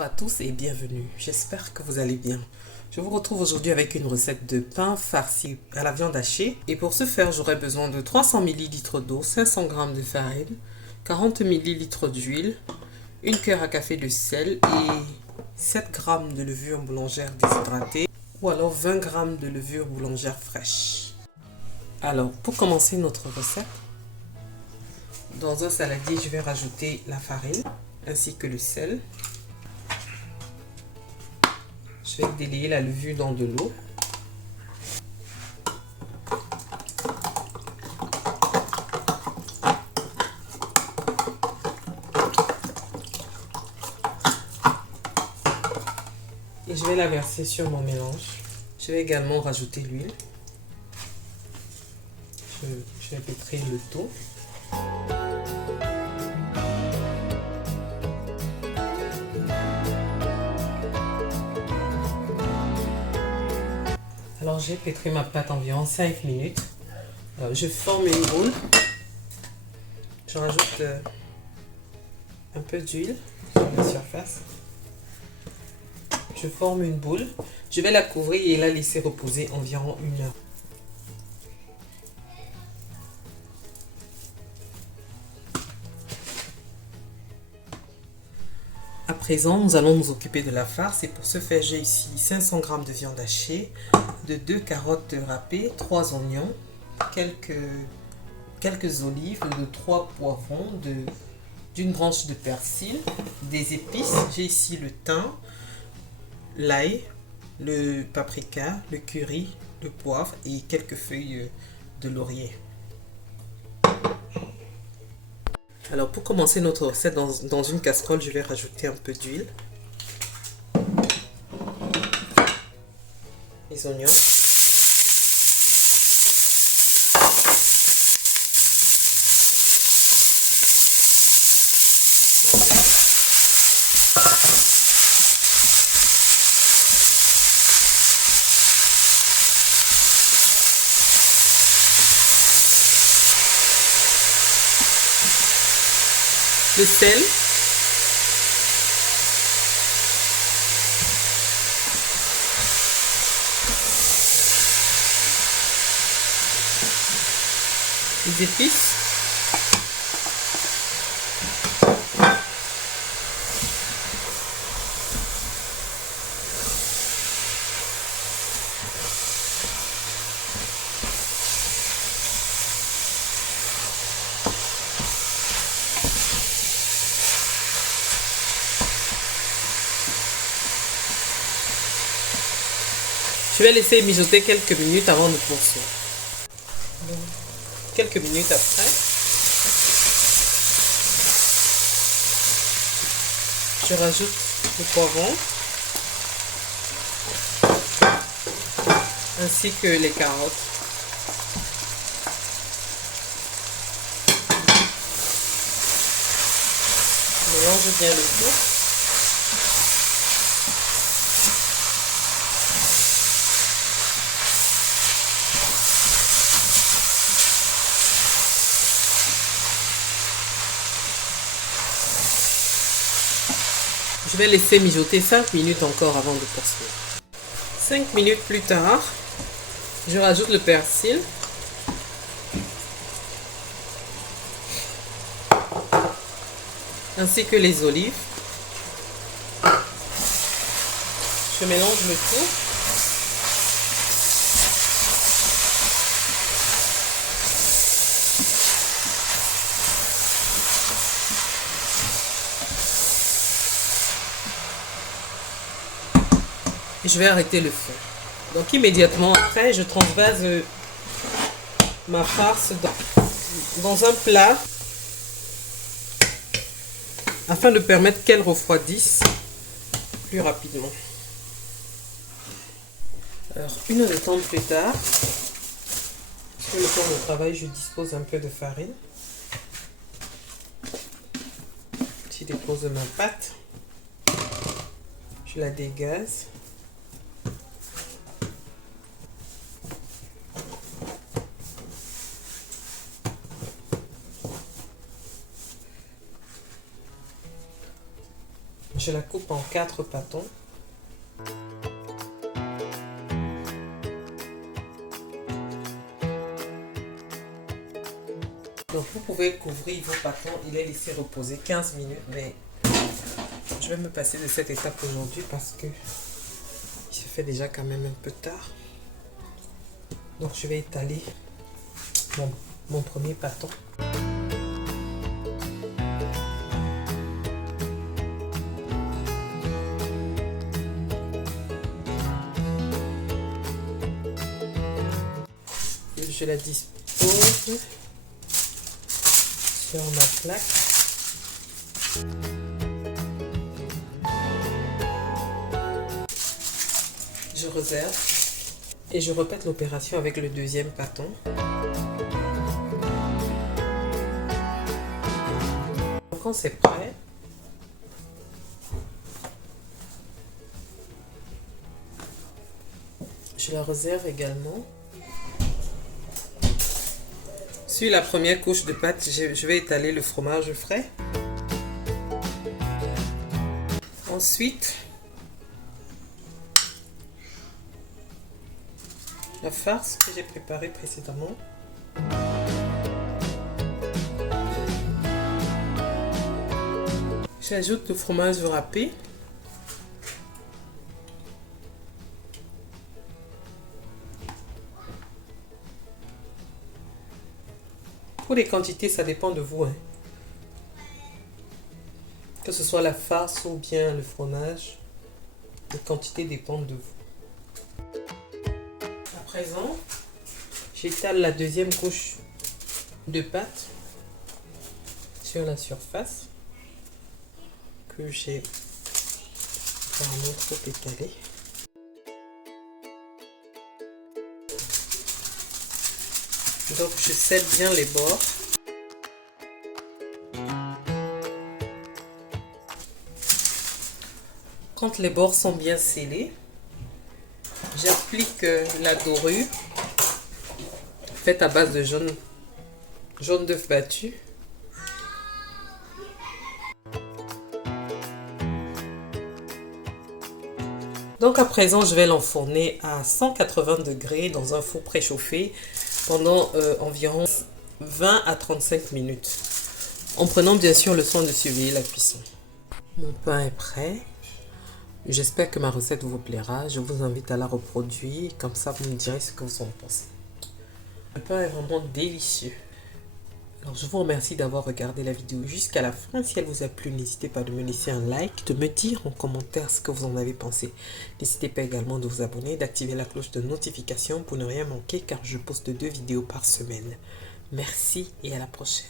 Bonjour à tous et bienvenue, j'espère que vous allez bien. Je vous retrouve aujourd'hui avec une recette de pain farci à la viande hachée. Et pour ce faire, j'aurai besoin de 300 ml d'eau, 500 g de farine, 40 ml d'huile, une cuillère à café de sel et 7 g de levure boulangère déshydratée ou alors 20 g de levure boulangère fraîche. Alors, pour commencer notre recette, dans un saladier, je vais rajouter la farine ainsi que le sel. Je vais délayer la levure dans de l'eau. Et je vais la verser sur mon mélange. Je vais également rajouter l'huile. Je vais pétrir le tout. Alors j'ai pétri ma pâte environ 5 minutes. Je forme une boule. Je rajoute un peu d'huile sur la surface. Je forme une boule. Je vais la couvrir et la laisser reposer environ 1 heure. À présent, nous allons nous occuper de la farce et pour ce faire, j'ai ici 500 g de viande hachée, de 2 carottes râpées, 3 oignons, quelques olives, de 3 poivrons, d'une branche de persil, des épices. J'ai ici le thym, l'ail, le paprika, le curry, le poivre et quelques feuilles de laurier. Alors pour commencer notre recette, dans une casserole, je vais rajouter un peu d'huile, les oignons, le sel, les épices, je vais laisser mijoter quelques minutes avant de poursuivre. Quelques minutes après, je rajoute le poivron ainsi que les carottes. Je mélange bien le tout. Je vais laisser mijoter 5 minutes encore avant de poursuivre. 5 minutes plus tard, je rajoute le persil. Ainsi que les olives. Je mélange le tout. Et je vais arrêter le feu. Donc immédiatement après, je transvase ma farce dans un plat afin de permettre qu'elle refroidisse plus rapidement. Alors, 1 heure de temps plus tard, sur le plan de travail, je dispose un peu de farine. Je dépose ma pâte. Je la dégaze. Je la coupe en 4 pâtons. Donc vous pouvez couvrir vos pâtons et les laisser reposer 15 minutes, mais je vais me passer de cette étape aujourd'hui parce que il se fait déjà quand même un peu tard. Donc je vais étaler mon premier pâton. Et je la dispose sur ma plaque. Je réserve et je répète l'opération avec le deuxième pâton. Quand c'est prêt, je la réserve également. Sur la première couche de pâte, je vais étaler le fromage frais. Ensuite, la farce que j'ai préparée précédemment. J'ajoute le fromage râpé. Pour les quantités, ça dépend de vous, hein. Que ce soit la farce ou bien le fromage, les quantités dépendent de vous. À présent, j'étale la deuxième couche de pâte sur la surface que j'ai vraiment trop étalée. Donc je scelle bien les bords. Quand les bords sont bien scellés, j'applique la dorure faite à base de jaune d'œuf battu. Donc à présent, je vais l'enfourner à 180 degrés dans un four préchauffé pendant environ 20 à 35 minutes. En prenant bien sûr le soin de surveiller la cuisson. Mon pain est prêt. J'espère que ma recette vous plaira. Je vous invite à la reproduire. Comme ça, vous me direz ce que vous en pensez. Le pain est vraiment délicieux. Alors, je vous remercie d'avoir regardé la vidéo jusqu'à la fin. Si elle vous a plu, n'hésitez pas de me laisser un like, de me dire en commentaire ce que vous en avez pensé. N'hésitez pas également de vous abonner, d'activer la cloche de notification pour ne rien manquer car je poste 2 vidéos par semaine. Merci et à la prochaine.